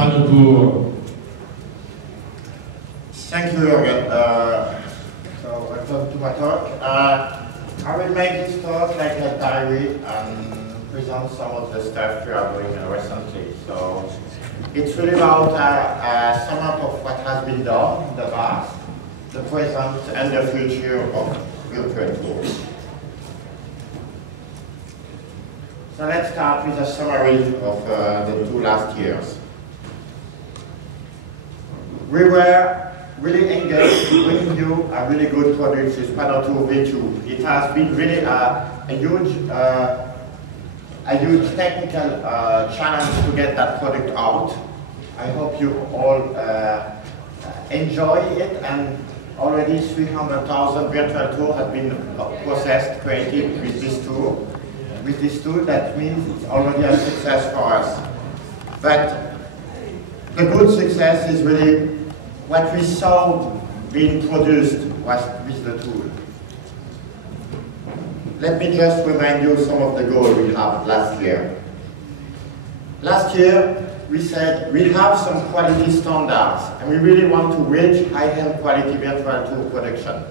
panneau tour. Thank you, Jürgen. So welcome to my talk. I will make this talk like a diary and present some of the stuff we are doing recently. So it's really about a summary of what has been done in the past, the present, and the future of virtual tours. So let's start with a summary of the 2 last years. We were really engaged to bring you a really good product with Panel 2 V2. It has been really a huge technical challenge to get that product out. I hope you all enjoy it, and already 300,000 virtual tours have been processed, created with this tool. With this tool, that means it's already a success for us. But the good success is really what we saw being produced was with the tool. Let me just remind you some of the goals we had last year. Last year, we said we have some quality standards, and we really want to reach high-end quality virtual tour production.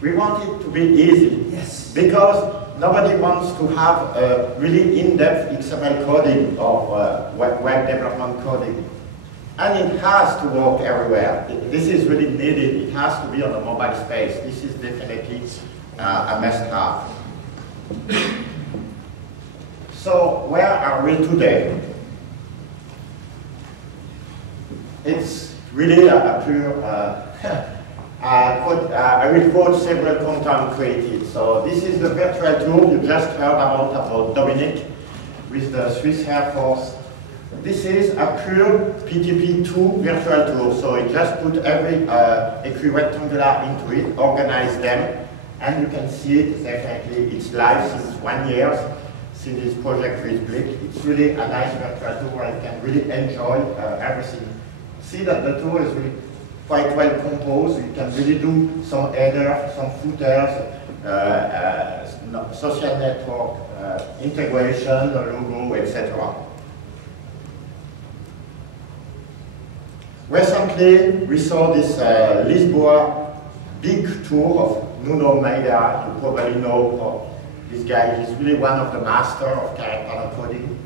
We want it to be easy, yes, because nobody wants to have a really in-depth XML coding or web development coding. And it has to work everywhere. This is really needed. It has to be on a mobile space. This is definitely a must-have. So where are we today? It's really a pure, I will quote several content created. So this is the virtual tour you just heard about Dominic with the Swiss Air Force. This is a pure PTP2 virtual tour. So you just put every equi-rectangular into it, organize them, and you can see it definitely. It's live since 1 year, since this project with Blick. It's really a nice virtual tour where you can really enjoy everything. See that the tour is really quite well composed. You can really do some headers, some footers, social network, integration, the logo, etc. Recently, we saw this Lisboa big tour of Nuno Maida. You probably know this guy. He's really one of the masters of character coding.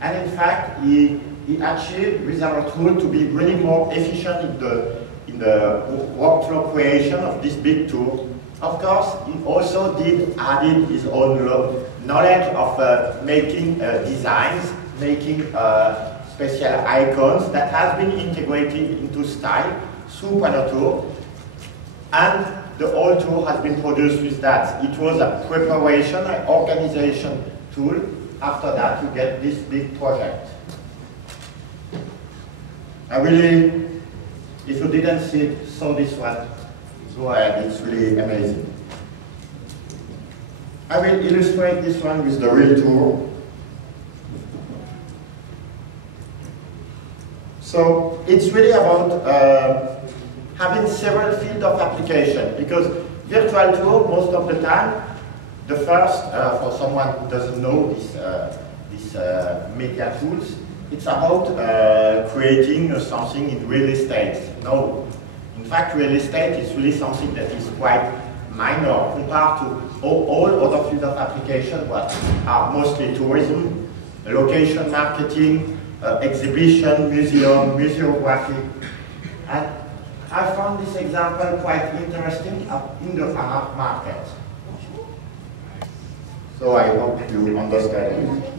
And in fact, he achieved with our tool to be really more efficient in the workflow creation of this big tool. Of course, he also added his own knowledge of making designs, making special icons that has been integrated into style through Panel Tour. And the whole tool has been produced with that. It was a preparation, an organization tool. After that, you get this big project. I really, if you didn't see it, saw this one, go ahead, it's really amazing. I will illustrate this one with the real tool. So it's really about having several fields of application, because virtual tour, most of the time, the first, for someone who doesn't know these media tools, it's about creating something in real estate. No, in fact, real estate is really something that is quite minor compared to all other fields of application, what are mostly tourism, location marketing, exhibition, museum, museography. And I found this example quite interesting in the art market. So I hope you understand it.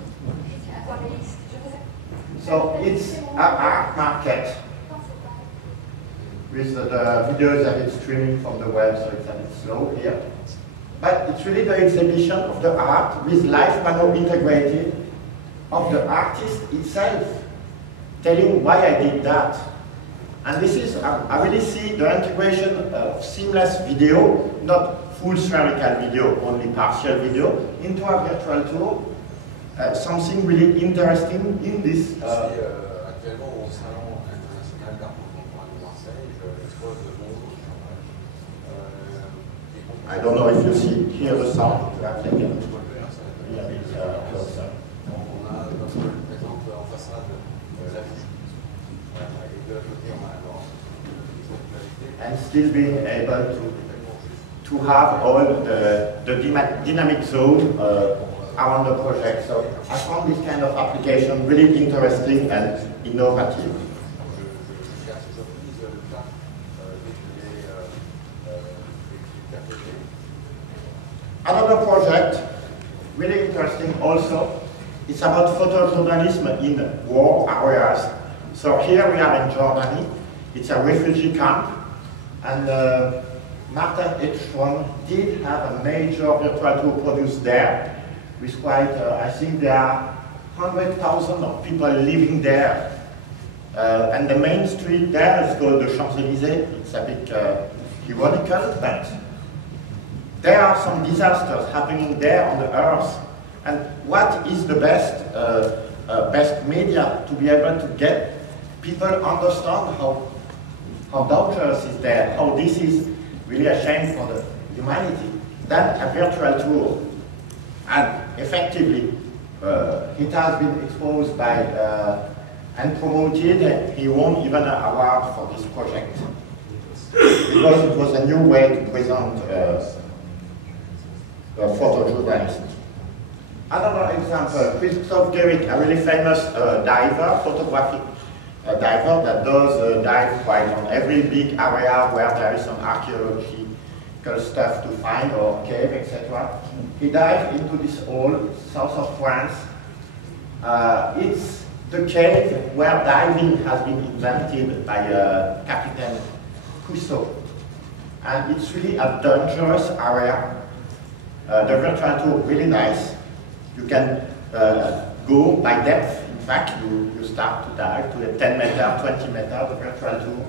So it's an art market with the videos that it's streaming from the web, so it's a bit slow here. But it's really the exhibition of the art with live panel integrated of the artist itself, telling why I did that. And this is, I really see the integration of seamless video, not full spherical video, only partial video, into a virtual tour. Something really interesting in this. Actuellement au salon international d'art contemporain de Marseille, j'expose mon I don't know if you see hear the sound. On a notre présente en façade la vie and still being able to have all the dynamic zone around the project. So I found this kind of application really interesting and innovative. Another project, really interesting also, it's about photojournalism in war areas. So here we are in Jordan. It's a refugee camp, and Martin Edstrom did have a major virtual tour produced there, with quite, I think there are 100,000 of people living there. And the main street there is called the Champs-Élysées. It's a bit ironical, but there are some disasters happening there on the earth. And what is the best media to be able to get people understand how dangerous is there, how this is really a shame for the humanity, than a virtual tour. And effectively, it has been exposed by and promoted. He won even an award for this project because it was a new way to present photojournalism. Another example, Christoph Gerrit, a really famous diver, photographic diver that does dive quite on every big area where there is some archaeological stuff to find, or cave, etc. He dived into this hole, south of France. It's the cave where diving has been invented by Captain Cousteau. And it's really a dangerous area. The virtual tour, really nice. You can go by depth. In fact, you start to dive to the 10 meter, 20 meter, the virtual tour.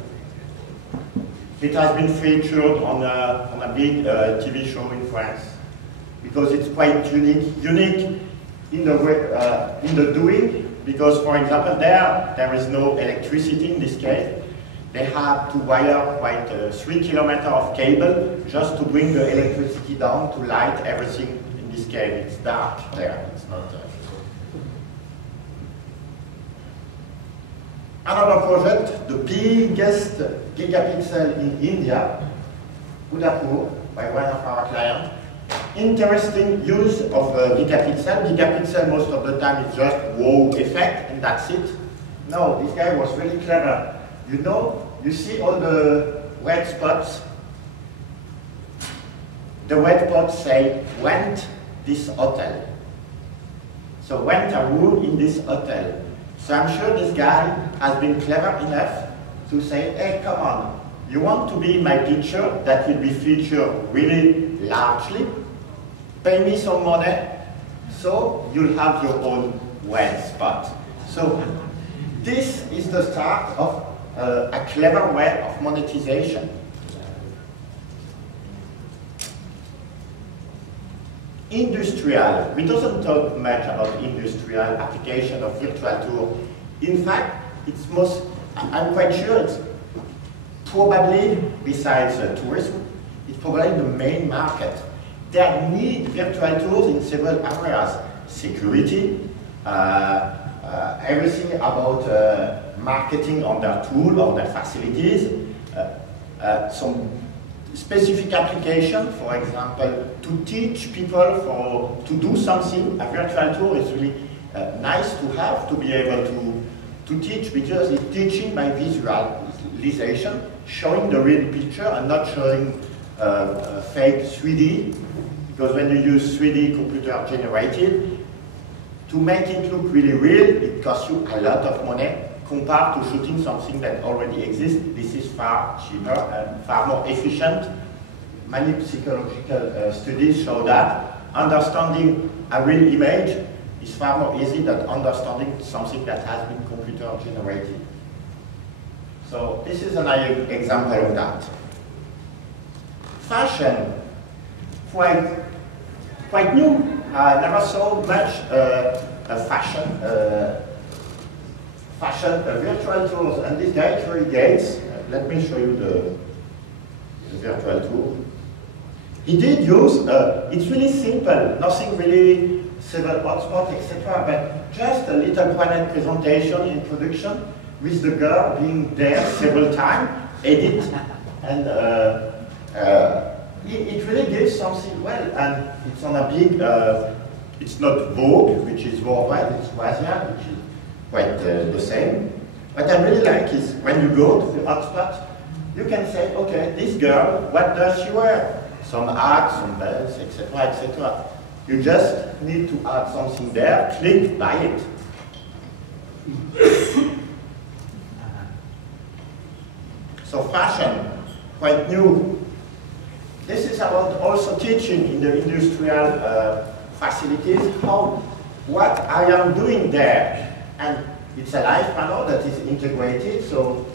It has been featured on a big TV show in France because it's quite unique in the doing. Because, for example, there is no electricity in this cave. They had to wire quite 3 kilometers of cable just to bring the electricity down to light everything in this cave. It's dark there. It's not. Another project, the biggest gigapixel in India, Udaipur, by one of our clients. Interesting use of gigapixel. Gigapixel most of the time is just wow effect and that's it. No, this guy was really clever. You know, you see all the red spots. The red spots say, went this hotel. So went a room in this hotel. So I'm sure this guy has been clever enough to say, hey, come on, you want to be my picture that will be featured really largely? Pay me some money, so you'll have your own red spot. So this is the start of a clever way of monetization. Industrial. We don't talk much about industrial application of virtual tour. In fact, it's most, I'm quite sure it's probably, besides tourism, it's probably the main market. They need virtual tours in several areas. Security, everything about marketing on their tool or their facilities, some specific application, for example, to teach people to do something. A virtual tour is really nice to have, to be able to teach, because it's teaching by visualization, showing the real picture and not showing fake 3D, because when you use 3D computer generated, to make it look really real, it costs you a lot of money. Compared to shooting something that already exists, this is far cheaper and far more efficient. Many psychological studies show that understanding a real image is far more easy than understanding something that has been computer generated. So this is another example of that. Fashion, quite new. I never saw much fashion virtual tours, and this guy, Troy Gates, let me show you the virtual tour. He did use, it's really simple, nothing really several hotspots, etc., but just a little planet presentation, introduction, with the girl being there several times, edit and it really gives something well, and it's on a big, it's not Vogue, which is worldwide, it's Wasia, which is quite the same. What I really like is when you go to the hotspot, you can say, okay, this girl, what does she wear? Some hats, some belts, etc., etc. You just need to add something there, click, buy it. So fashion, quite new. This is about also teaching in the industrial facilities what I am doing there. And it's a live panel that is integrated, so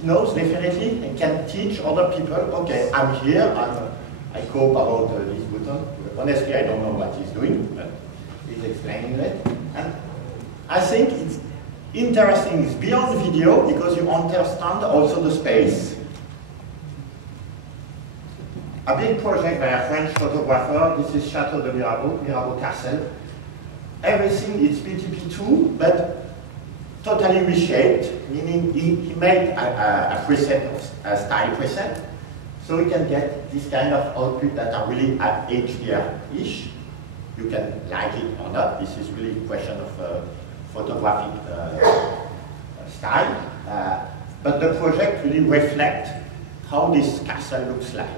he knows definitely and can teach other people, okay, I'm here, I cope about this button. Honestly, I don't know what he's doing, but he's explaining it. And I think it's interesting, it's beyond video because you understand also the space. A big project by a French photographer, this is Chateau de Mirabeau Castle. Everything is PTP2, but totally reshaped, meaning he made a preset, a style preset, so we can get this kind of output that are really at HDR-ish. You can like it or not, this is really a question of photographic style, but the project really reflects how this castle looks like.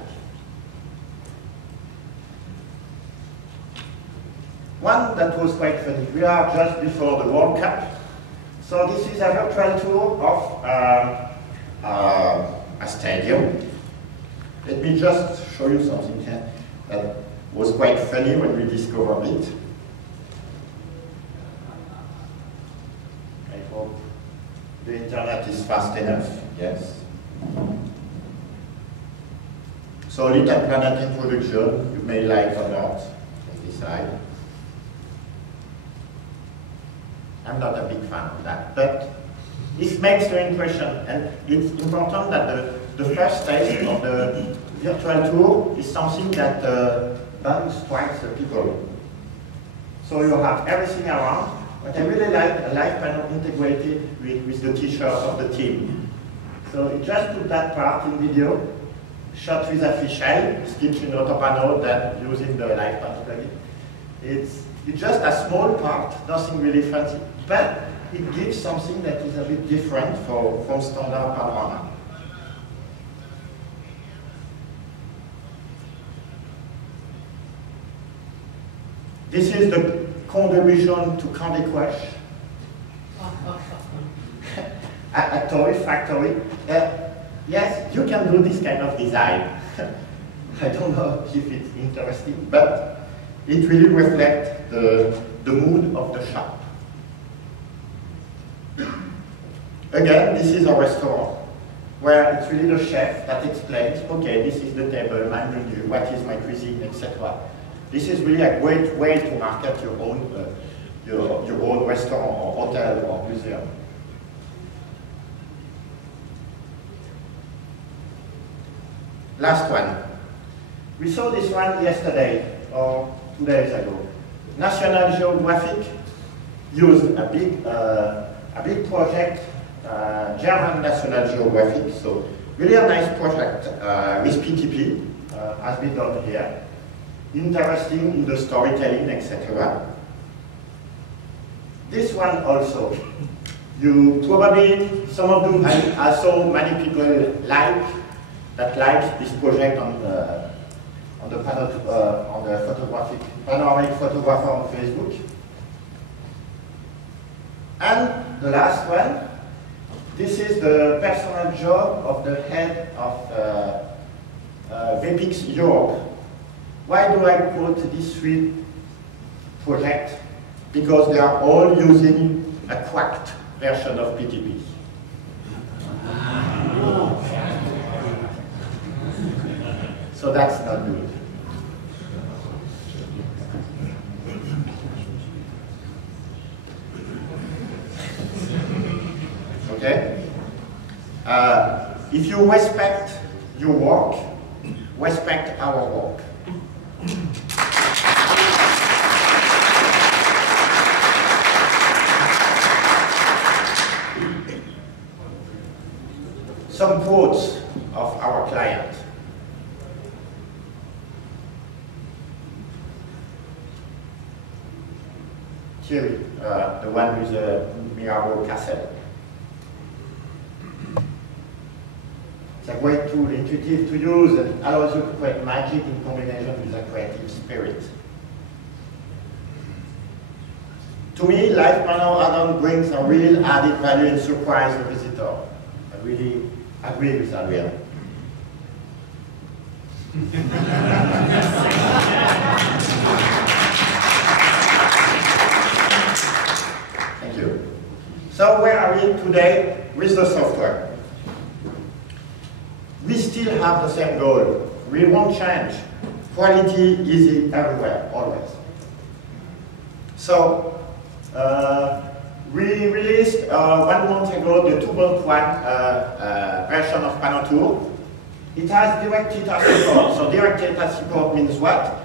One that was quite funny, we are just before the World Cup, so this is a virtual tour of a stadium. Let me just show you something here that was quite funny when we discovered it. I hope the internet is fast enough, yes. So Little Planet introduction, you may like or not, on this side. I'm not a big fan of that, but this makes the impression, and it's important that the first stage of the virtual tour is something that strikes the people. So you have everything around, but I really like a live panel integrated with the t-shirts of the team. So it just put that part in video, shot with a fisheye, stitched in auto panel, then using the live panel plugin. It's just a small part, nothing really fancy, but it gives something that is a bit different from standard panorama. This is the contribution to Candy Crush, a toy factory. Yes, you can do this kind of design. I don't know if it's interesting, but it really reflects the mood of the shop. Again, this is a restaurant where it's really the chef that explains, okay, this is the table, my menu, what is my cuisine, etc. This is really a great way to market your own restaurant or hotel or museum. Last one. We saw this one yesterday or 2 days ago. National Geographic used a big project, German National Geographic, so really a nice project with PTP, as we done here. Interesting in the storytelling, etc. This one also, you probably, some of you, I saw many people like this project on the panoramic photographer on Facebook. And the last one, this is the personal job of the head of VPX Europe. Why do I quote these 3 projects? Because they are all using a cracked version of PTP. So that's not good. Okay? If you respect your work, respect our work. Some quotes of our clients. still the one with the Mirabeau cassette. It's a great tool, intuitive to use, and allows you to create magic in combination with a creative spirit. To me, Live Panel add-on brings a real added value and surprise the visitor. I really agree with Adrian. Thank you. So where are we today with the software? We still have the same goal. We won't change. Quality, easy, everywhere, always. So, we released 1 month ago the 2.1 version of Panotour. It has direct data support. So direct data support means what?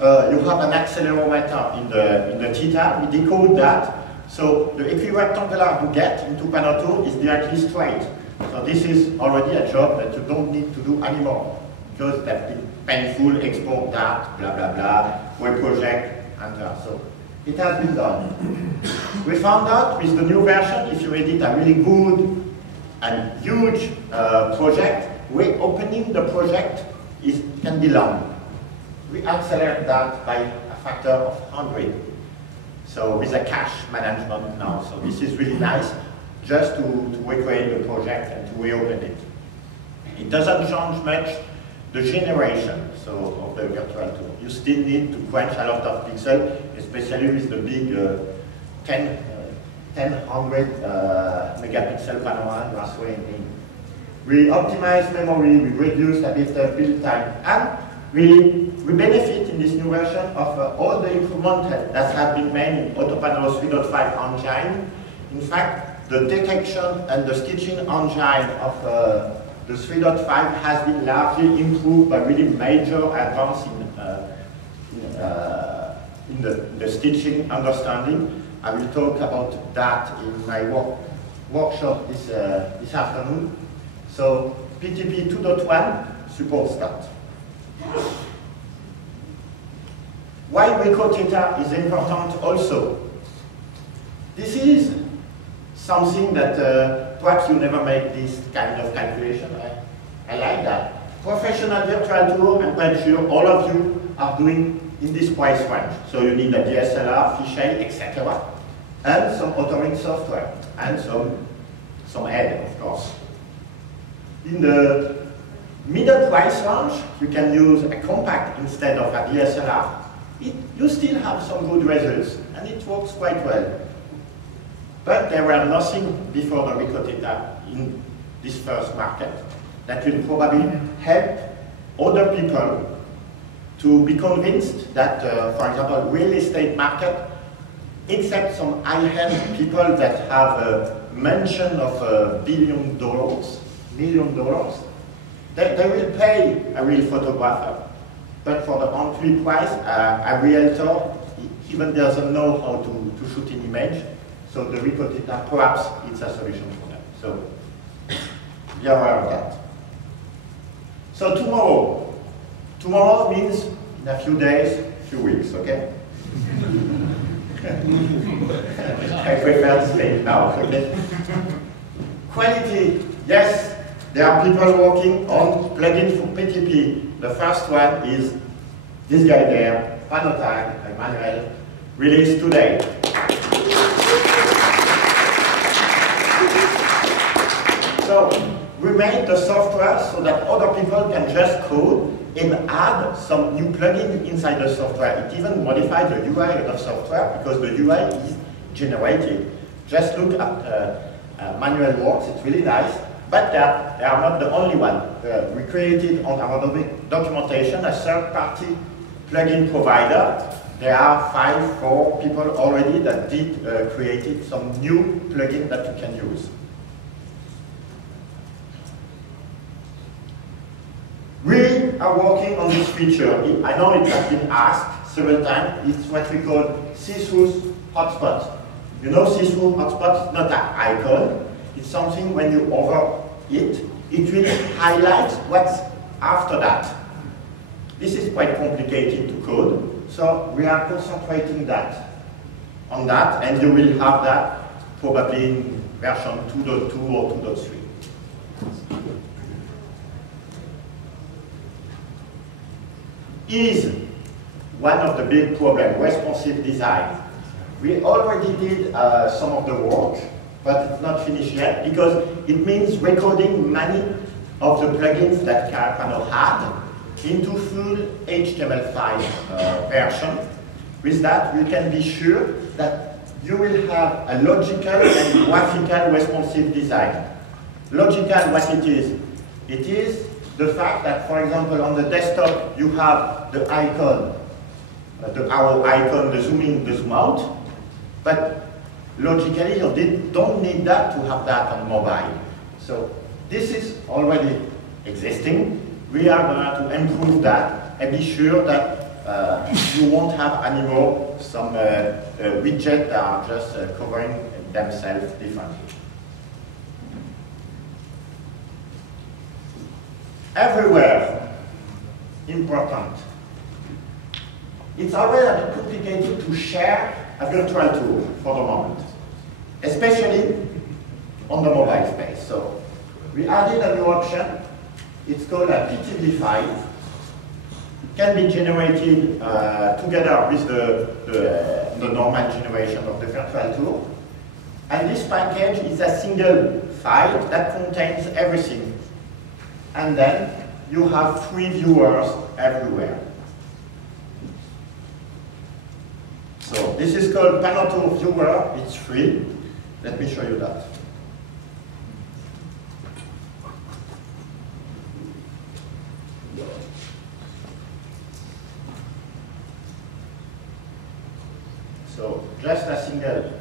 You have an accelerometer in the theta. We decode that. So the equirectangular you get into Panotour is directly straight. So this is already a job that you don't need to do anymore, because that's been painful, export that, blah, blah, blah, we project, enter. So it has been done. We found out with the new version, if you edit a really good and huge project, opening the project can be long. We accelerate that by a factor of 100. So with a cache management now, so this is really nice, just to recreate the project and to reopen it. It doesn't change much the generation of the virtual tour. You still need to crunch a lot of pixels, especially with the big 1000 megapixel panorama you are showing in. We optimize memory, we reduce a bit the build time, and we benefit in this new version of all the improvements that have been made in AutoPanel 3.5 engine. In fact, the detection and the stitching engine of the 3.5 has been largely improved by really major advance in the stitching understanding. I will talk about that in my workshop this afternoon. So PTP 2.1 supports that. Why record data is important also. This is something that perhaps you never make this kind of calculation. I like that. Professional virtual tour, I'm quite sure all of you are doing in this price range. So you need a DSLR, fisheye, etc. And some authoring software, and some ad, of course. In the middle price range, you can use a compact instead of a DSLR. You still have some good results, and it works quite well. But there were nothing before the record data in this first market that will probably help other people to be convinced that, for example, real estate market, except some high-end people that have a mention of $1 billion, million dollars, they will pay a real photographer. But for the entry price, a realtor even doesn't know how to shoot an image. So the record data, perhaps it's a solution for them. So be aware of that. So tomorrow means in a few days, few weeks, okay? I prefer to say it now, okay? Quality, yes, there are people working on plugins for PTP. The first one is this guy there, Panotag, Emmanuel, released today. So we made the software so that other people can just code and add some new plugin inside the software. It even modifies the UI of the software because the UI is generated. Just look at manual works, it's really nice. But they are not the only one. We created on our documentation a third-party plugin provider. There are 4 people already that did created some new plugin that you can use. We are working on this feature. I know it has been asked several times. It's what we call see-through hotspot. You know, see-through hotspot is not an icon. It's something when you over it will highlight what's after that. This is quite complicated to code, so we are concentrating that on that, and you will have that probably in version 2.2 or 2.3. Is one of the big problems, responsive design. We already did some of the work, but it's not finished yet, because it means recording many of the plugins that Carpano had into full HTML5 version. With that, you can be sure that you will have a logical and graphical responsive design. Logical, what it is? It is the fact that, for example, on the desktop, you have the icon, the arrow icon, the zoom in, the zoom out, but logically, you don't need that to have that on mobile. So this is already existing. We are going to improve that and be sure that you won't have anymore some widgets that are just covering themselves differently. Everywhere, important. It's already a bit complicated to share a virtual tool for the moment, especially on the mobile space. So we added a new option. It's called a PTV file. It can be generated together with the normal generation of the virtual tool. And this package is a single file that contains everything. And then you have 3 viewers everywhere. So this is called Panotour Viewer. It's free. Let me show you that. So just a single.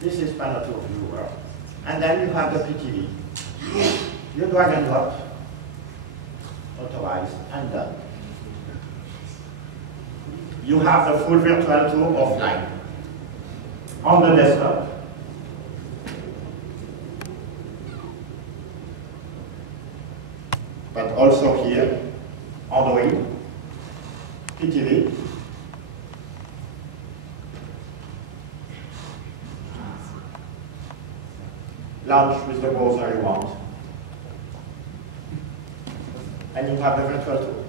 This is Panotour Viewer. And then you have the PTV. You drag and drop, authorize, and done. You have the full virtual tour offline. On the desktop. But also here, Android, PTV. Launch with the browser you want. And you have the virtual tool.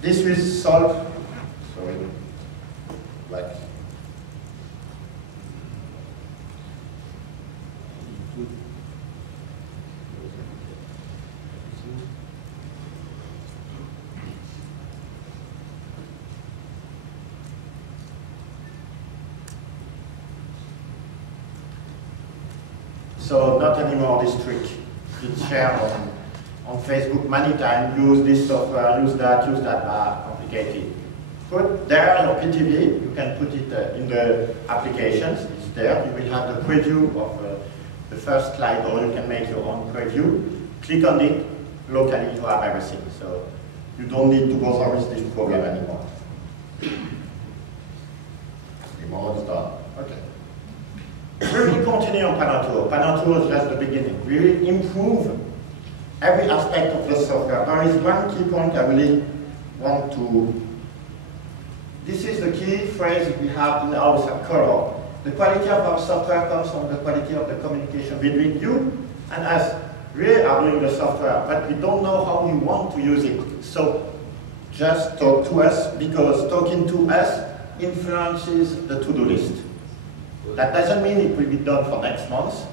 This will solve, sorry, like, so not anymore this trick. It's shared on Facebook many times. Use this software, use that, complicated. Put there your PTV, you can put it in the applications, it's there. You will have the preview of the first slide, or you can make your own preview. Click on it, locally you have everything. So you don't need to bother with this problem anymore. Remote is done. Okay. We will continue on Panotour. Panotour is just the beginning. We will improve every aspect of the software. There is one key point I really want to. This is the key phrase we have in our Kolor. The quality of our software comes from the quality of the communication between you and us. We are doing the software, but we don't know how we want to use it. So just talk to us, because talking to us influences the to-do list. That doesn't mean it will be done for next month,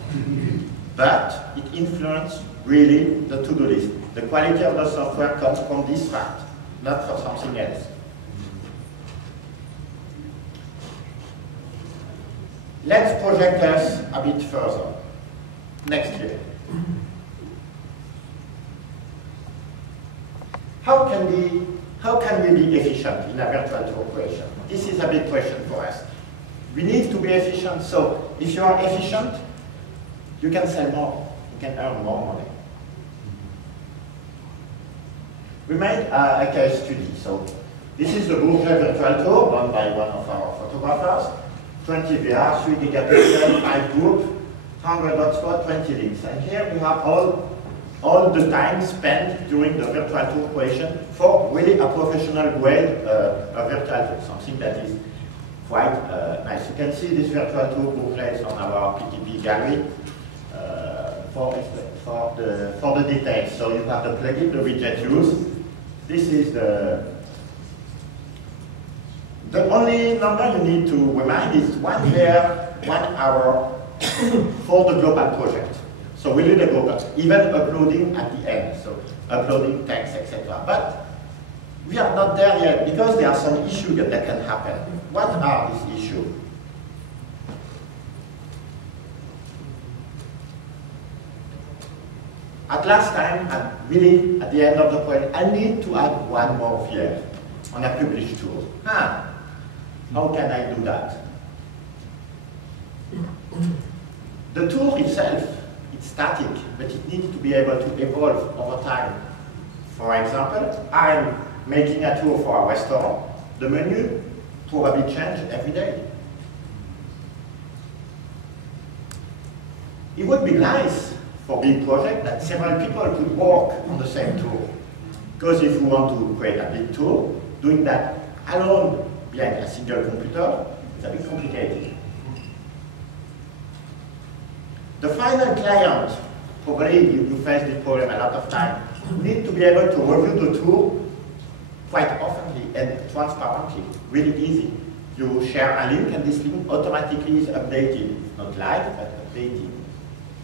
but it influences really the to-do list. The quality of the software comes from this fact, not for something else. Let's project us a bit further, next year. How can we be efficient in a virtual tour operation? This is a big question for us. We need to be efficient, so if you are efficient, you can sell more, you can earn more money. We made a case study. So this is the Bourget virtual tour done by one of our photographers. 20 VR, 3 gigapixel, 5 group. 100 hotspots, 20 links. And here we have all the time spent during the virtual tour creation for really a professional grade virtual tour, something that is quite nice. You can see this virtual tour booklets on our PTP gallery for the details. So you have the plugin, the widget used. This is the only number you need to remind is 1 year, 1 hour for the global project. So we need a global, even uploading at the end, so uploading text, etc. But we are not there yet because there are some issues that can happen. What are these issues? At last time, really at the end of the project, I need to add 1 more year on a published tool. How can I do that? The tool itself, it's static, but it needs to be able to evolve over time. For example, I'm making a tour for a restaurant. The menu probably changes every day. It would be nice for big project that several people could work on the same tool. Because if you want to create a big tool, doing that alone behind a single computer is a bit complicated. The final client, probably you face this problem a lot of time, need to be able to review the tool quite often and transparently, really easy. You share a link and this link automatically is updated. It's not live, but updated.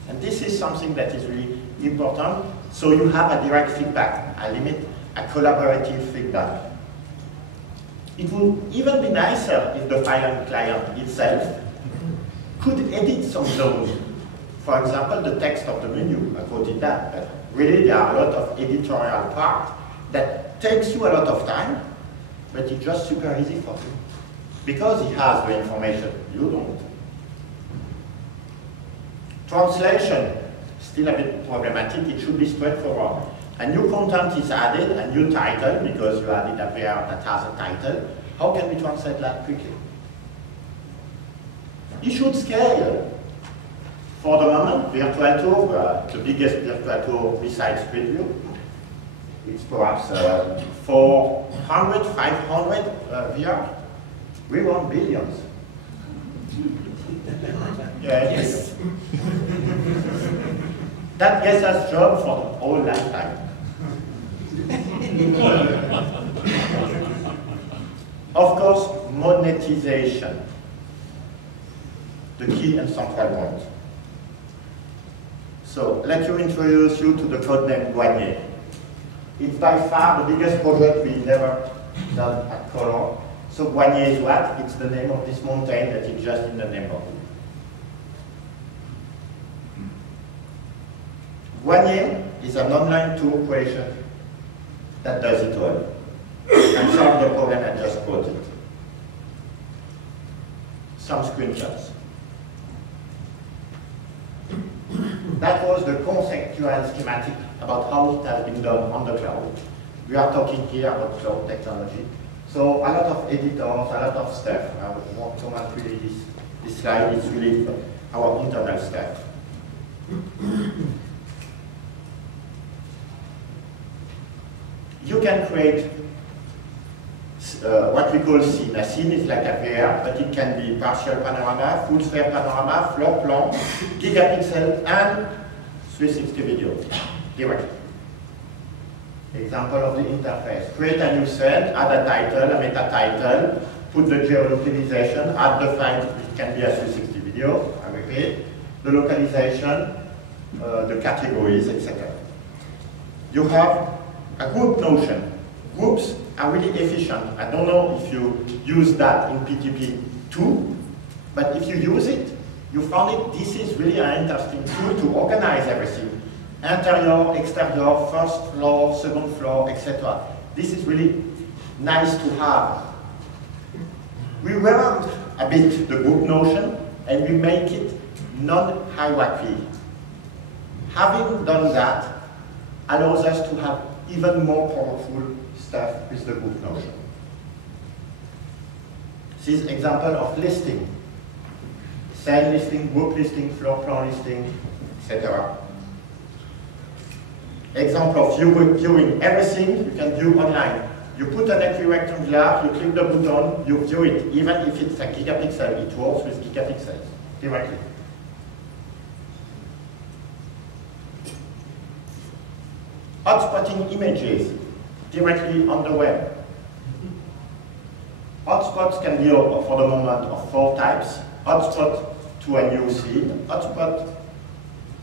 And this is something that is really important. So you have a direct feedback, a collaborative feedback. It would even be nicer if the final client itself could edit some zones. For example, the text of the menu, I quoted that, but really there are a lot of editorial part that takes you a lot of time, but it's just super easy for you. Because he has the information, you don't. Translation, still a bit problematic, it should be straightforward. A new content is added, a new title, because you added a pair that has a title. How can we translate that quickly? It should scale. For the moment, virtual tour, the biggest virtual tour besides preview, it's perhaps 400, 500 VR. We want billions. Yes. That gets us job for the whole lifetime. Of course, monetization, the key and central point. So let me introduce you to the codename Guanier. It's by far the biggest project we never done at Kolor. So Guanier is what? It's the name of this mountain that is just in the neighborhood. Guanier is an online tool creation that does it all and solve the problem I just quoted. Some screenshots. That was the conceptual schematic about how it has been done on the cloud. We are talking here about cloud technology. So a lot of editors, a lot of stuff. I want to not really this slide is really our internal stuff. You can create what we call scene. A scene is like a VR, but it can be partial panorama, full sphere panorama, floor plan, gigapixel, and 360 video directly. Example of the interface. Create a new thread, add a title, a meta title, put the geolocalization, add the file, it can be a 360 video, I repeat, the localization, the categories, etc. You have a group notion. Groups are really efficient. I don't know if you use that in PTP too, but if you use it, you found it, this is really an interesting tool to organize everything. Interior, exterior, first floor, second floor, etc. This is really nice to have. We revamped a bit the group notion and we make it non-hierarchy. Having done that allows us to have even more powerful stuff with the group notion. This is example of listing. cell listing, group listing, floor plan listing, etc. Example of viewing everything you can view online. You put an equirectangular, you click the button, you view it. Even if it's a gigapixel, it works with gigapixels directly. Hotspotting images directly on the web. Hotspots can be, for the moment, of 4 types. Hotspot to a new scene, hotspot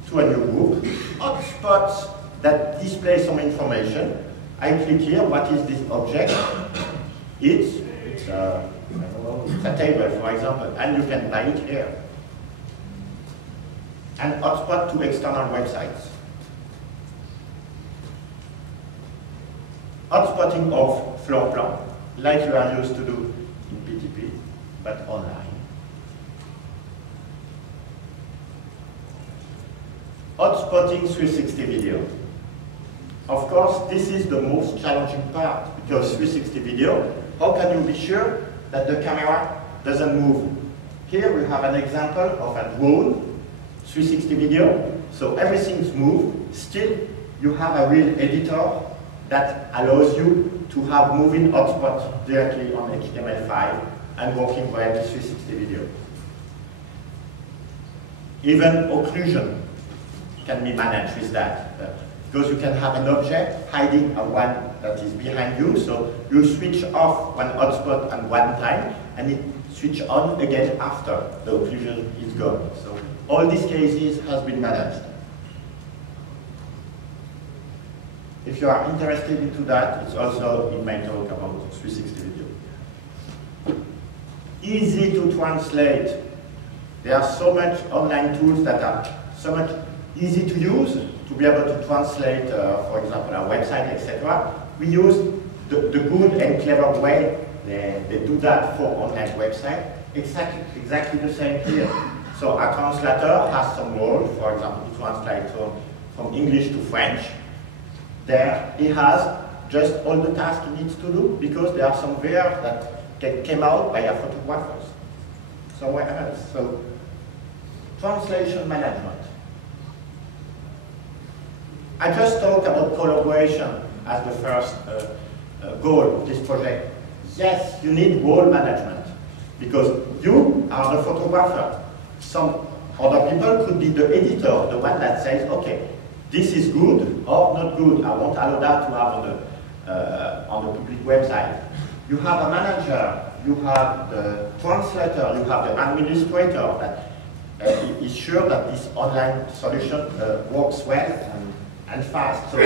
to a new group, hotspots that display some information. I click here, what is this object? It's a table, for example, and you can buy it here. And hotspot to external websites. Hotspotting of floor plan, like you are used to do in PTP, but online. Hotspotting 360 video. Of course, this is the most challenging part, because 360 video, how can you be sure that the camera doesn't move? Here we have an example of a drone 360 video, so everything's moved. Still, you have a real editor that allows you to have moving hotspots directly on HTML5 and working web 360 video. Even occlusion can be managed with that, because you can have an object hiding a one that is behind you, so you switch off one hotspot at one time and it switch on again after the occlusion is gone. So all these cases has been managed. If you are interested into that, it's also in my talk about 360 video. Easy to translate. There are so much online tools that are so much easy to use to be able to translate, for example, a website, etc. We use the good and clever way. They do that for online website. Exactly the same here. So a translator has some role, for example, to translate from English to French. There he has just all the tasks he needs to do, because there are some verbs that came out by a photographer somewhere else. So translation management. I just talked about collaboration as the first goal of this project. Yes, you need role management, because you are the photographer. Some other people could be the editor, the one that says, okay, this is good or not good. I won't allow that to have on the public website. You have a manager, you have the translator, you have the administrator that is sure that this online solution works well and fast. So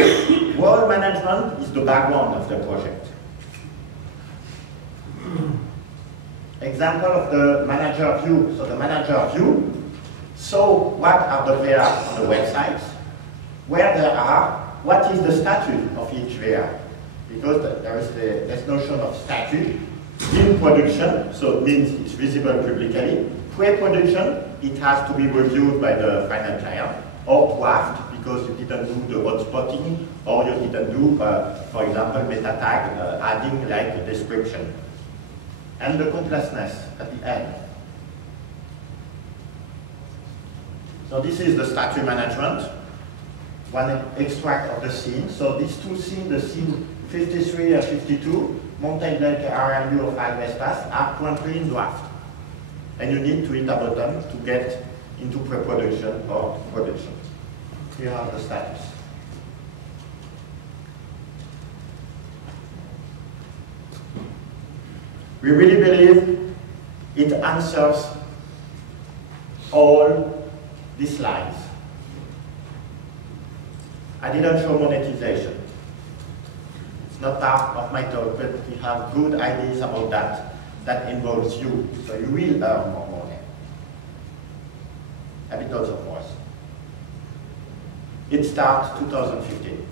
role management is the background of the project. Example of the manager view. So the manager view, so what are the VRs on the website? Where there are, what is the status of each VR? Because there is this notion of status. In production, so it means it's visible publicly. Pre-production, it has to be reviewed by the final client. Or draft, because you didn't do the hotspotting, or you didn't do, for example, meta tag, adding like a description. And the completeness at the end. So this is the status management. One extract of the scene. So these two scenes, the scene 53 and 52, Mountain Lake RMU of IVRPA, are currently in draft. And you need to hit a button to get into pre-production or production. Here are the status. We really believe it answers all these lines. I didn't show monetization. It's not part of my talk, but we have good ideas about that. That involves you, so you will earn more money. A bit also for us. It starts 2015.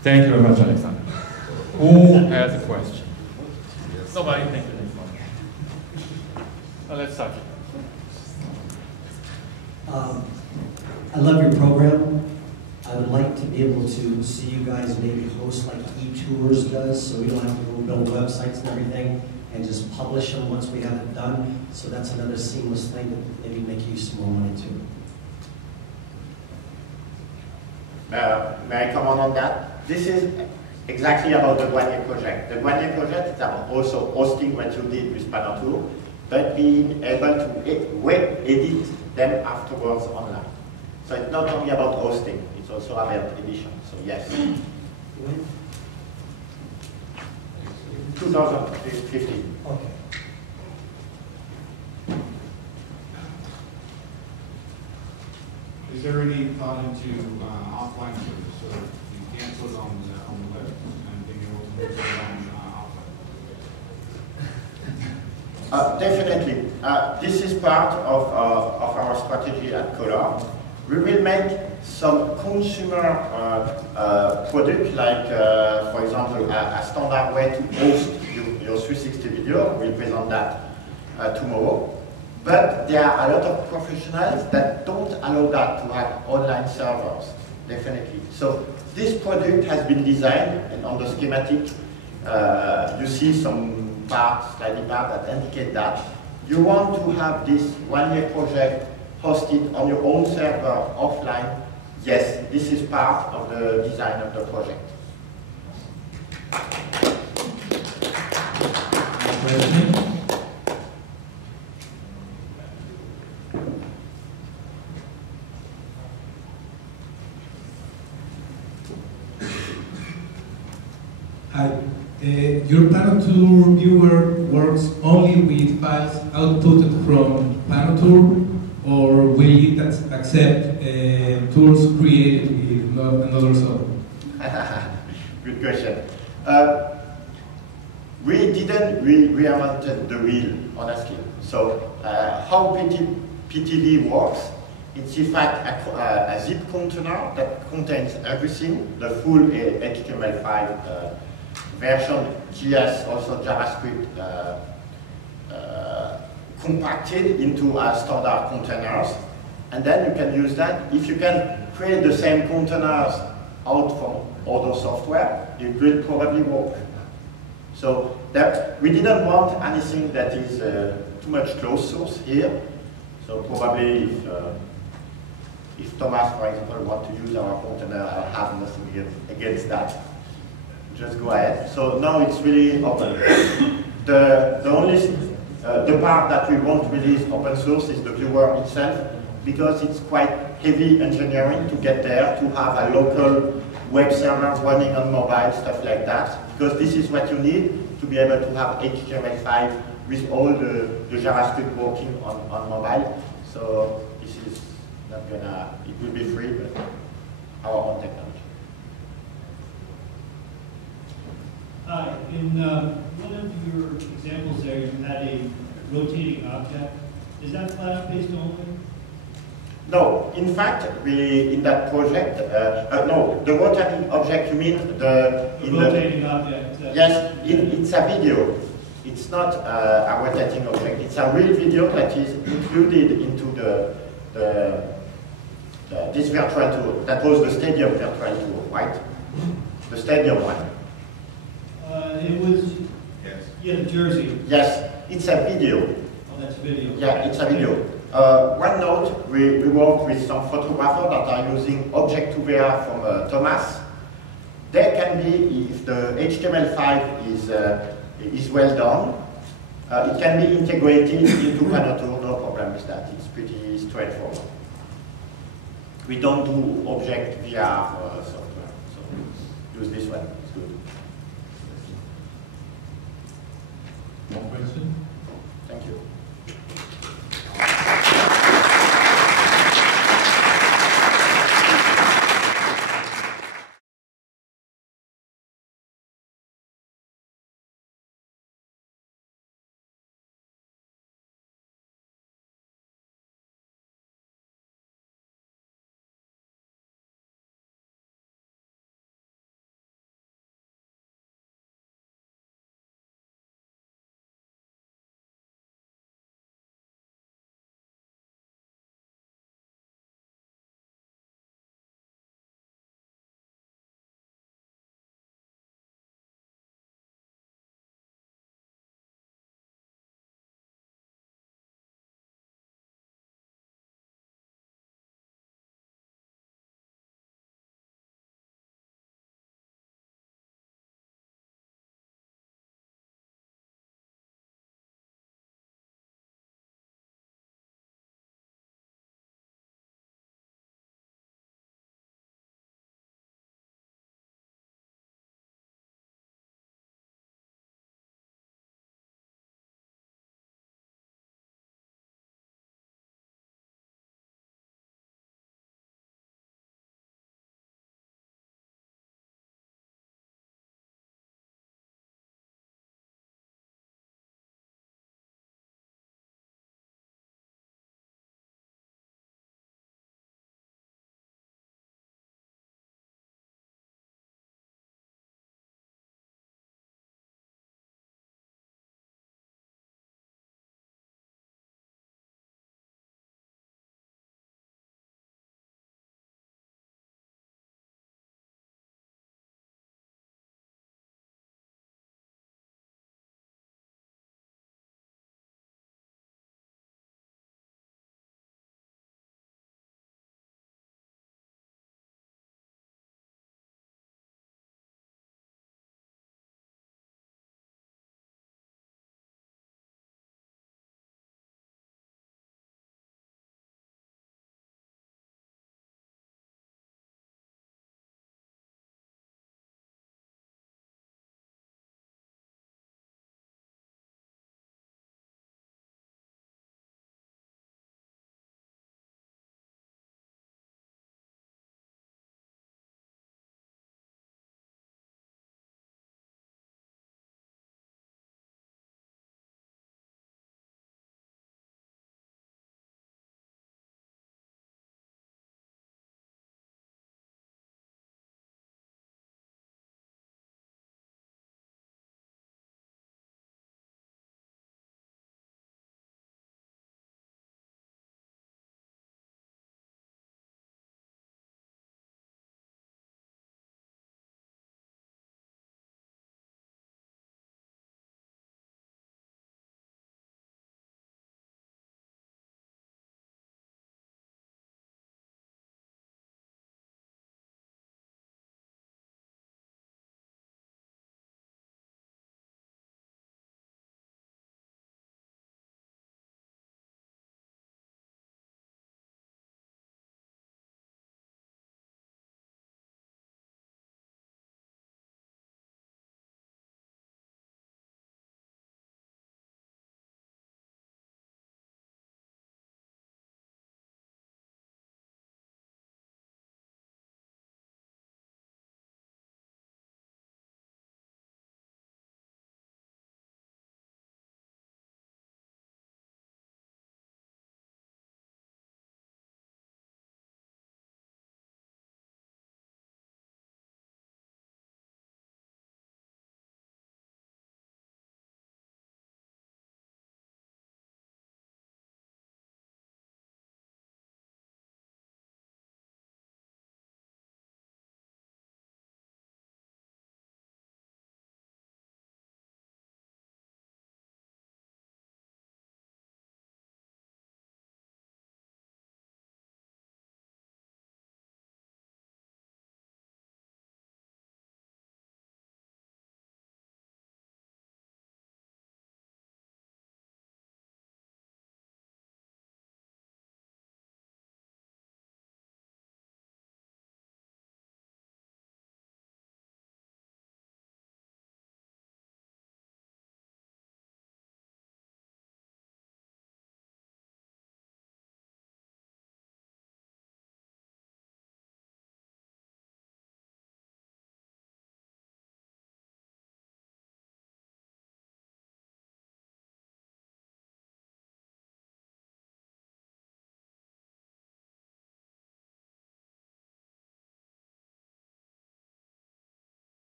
Thank you very much, Alexander. Who has a question? Yes. Nobody, thank you. Let's start. I love your program. I would like to be able to see you guys maybe host like e-tours does, so we don't have to go build websites and everything, and just publish them once we have it done. So that's another seamless thing that maybe make you some more money too. May I comment on that? This is exactly about the Guanier project. The Guanier project is about also hosting what you did with Panotour, but being able to edit them afterwards online. So it's not only about hosting, it's also about edition. So yes. When? 2015. Okay. Is there any thought into offline service, so you cancel it on the web and being able to move it offline? Definitely. This is part of our strategy at Kolor. We will make some consumer product, like, for example, a standard way to host your 360 video. We'll present that tomorrow. But there are a lot of professionals that don't allow that to have online servers, definitely. So this product has been designed, and on the schematic, you see some parts, sliding parts that indicate that. You want to have this one-year project hosted on your own server offline. Yes, this is part of the design of the project. Hi. Your Panotour viewer works only with files outputted from Panotour, or will it accept tools created with another software? Good question. We didn't reinvent the wheel, honestly. So how PTV works, it's in fact a zip container that contains everything, the full HTML5 version, JS, also JavaScript compacted into standard containers. And then you can use that. If you can create the same containers out from other software, it will probably work. So that we didn't want anything that is too much closed source here. So probably if Thomas, for example, want to use our container, I have nothing against that. Just go ahead. So now it's really open. The part that we won't release open source is the viewer itself, because it's quite heavy engineering to get there, to have a local web server running on mobile, stuff like that. Because this is what you need to be able to have HTML5 with all the JavaScript working on mobile. So this is not gonna, it will be free, but our own technology. Hi, in one of your examples there, you had a rotating object. Is that Flash-based only? No, in fact, in that project, no, the rotating object, you mean the rotating object? Yes, it's a video. It's not a rotating object. It's a real video that is included into this virtual tour. That was the stadium virtual tour, right? The stadium one. It was, Yes. Yeah, the jersey. Yes, it's a video. Oh, that's a video. Yeah, it's a video. One note, we work with some photographers that are using Object2VR from Thomas. There can be, if the HTML5 is well done, it can be integrated into Panotour, no problem with that. It's pretty straightforward. We don't do Object VR software.